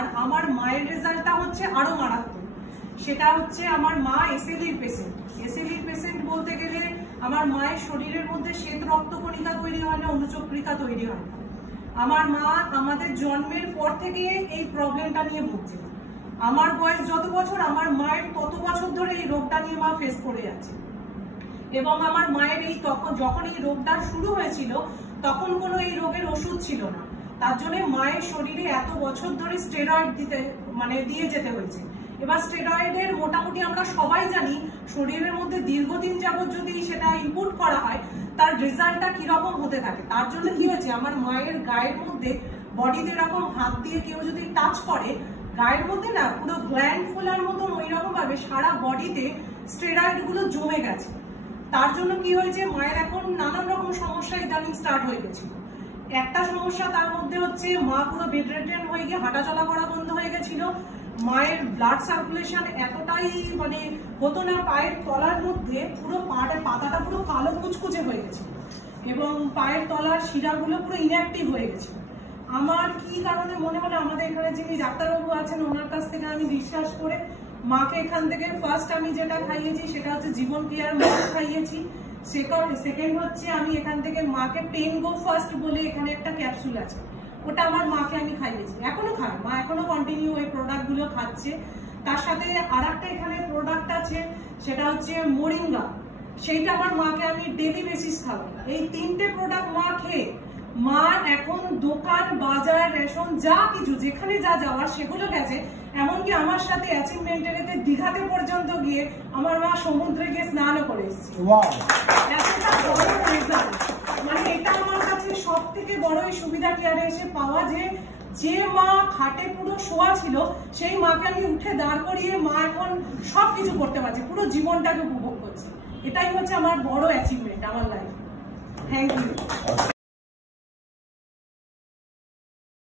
আর আমার মায়ের রেজাল্টটা হচ্ছে আরো মারাত্মক। সেটা হচ্ছে আমার মা এসএলইর পেশেন্ট। এসএলইর পেশেন্ট বলতে গেলে আমার মায়ের শরীরের মধ্যে শ্বেত রক্তকণিকা তৈরি হয় না, অনুচক্রিকা তৈরি হয় না। আমার মা আমাদের জন্মের পর থেকে এই প্রবলেমটা নিয়ে ভুগছে। আমার বয়স যত বছর, আমার মায়ের তত বছর ধরে এই রোগটা নিয়ে মা ফেস করে যাচ্ছে। এবং আমার মায়ের এই যখন এই রোগটা শুরু হয়েছিল তখন কোনো এই রোগের ওষুধ ছিল না। তার জন্য মায়ের শরীরে এত বছর ধরে স্টেরয়েড দিয়ে যেতে হয়েছে। এবার স্টেরয়েডের মোটামুটি আমরা সবাই জানি শরীরের মধ্যে দীর্ঘদিন যাবত যদি সেটা ইনপুট করা হয় তার রেজাল্টটা কিরকম হতে থাকে। তার জন্য কি হয়েছে, আমার মায়ের গায়ের মধ্যে বডিতে এরকম হাত দিয়ে কেউ যদি টাচ করে গায়ের মধ্যে না পুরো গ্ল্যান্ড ফোলার মতন ওই রকম ভাবে সারা বডিতে স্টেরয়েড গুলো জমে গেছে। তার জন্য কি হয়েছে, মায়ের এখন নানান রকম সমস্যা ইদানিং স্টার্ট হয়ে গেছিল। একটা সমস্যা তার মধ্যে হচ্ছে মা পুরো বেডরেডেন হয়ে গিয়ে হাঁটাচলা করা বন্ধ হয়ে গেছিল। মায়ের ব্লাড সার্কুলেশন এতটাই হতো না, পায়ের তলার মধ্যে পুরো পাতাটা পুরো কালো কুচকুচে হয়ে গেছে এবং পায়ের তলার শিরাগুলো পুরো ইনঅ্যাক্টিভ হয়ে গেছে। আমার কি কারণে মনে হলো আমাদের এখানে যিনি ডাক্তারবাবু আছেন ওনার কাছ থেকে আমি বিশ্বাস করে মাকে এখান থেকে ফার্স্ট আমি যেটা খাইয়েছি সেটা হচ্ছে জীবন কেয়ার মল খাইয়েছি। সেকেন্ড হচ্ছে আমি এখান থেকে মাকে পেন গো ফার্স্ট বলে এখানে একটা ক্যাপসুল আছে, ওটা আমার মাকে আমি খাইয়েছি, এখনো খায় মা, এখনো কন্টিনিউ ওই প্রোডাক্ট গুলো খাচ্ছে। তার সাথে আর একটা এখানে প্রোডাক্ট আছে সেটা হচ্ছে মোরিঙ্গা, সেইটা আমার মাকে আমি ডেলি বেসিস খাবো। এই তিনটে প্রোডাক্ট মা খেয়ে মা এখন দোকান বাজার রেশন যা কিছু যেখানে যা যাওয়ার সেগুলো গেছে। এমনকি আমার সাথে অ্যাচিভমেন্টের দীঘাতে পর্যন্ত গিয়ে আমার মা সমুদ্রে গিয়ে স্নানও করে এসেছে। এতটা বড় রেজাল্ট, মানে এটা আমার কাছে সব থেকে বড় এই সুবিধা কেয়ারে এসে পাওয়া যে মা খাটে পুরো শোয়া ছিল সেই মাকে আমি উঠে দাঁড় করিয়ে মা এখন সবকিছু করতে পারছে, পুরো জীবনটাকে উপভোগ করছে। এটাই হচ্ছে আমার বড় অ্যাচিভমেন্ট আমার লাইফে। Thank you.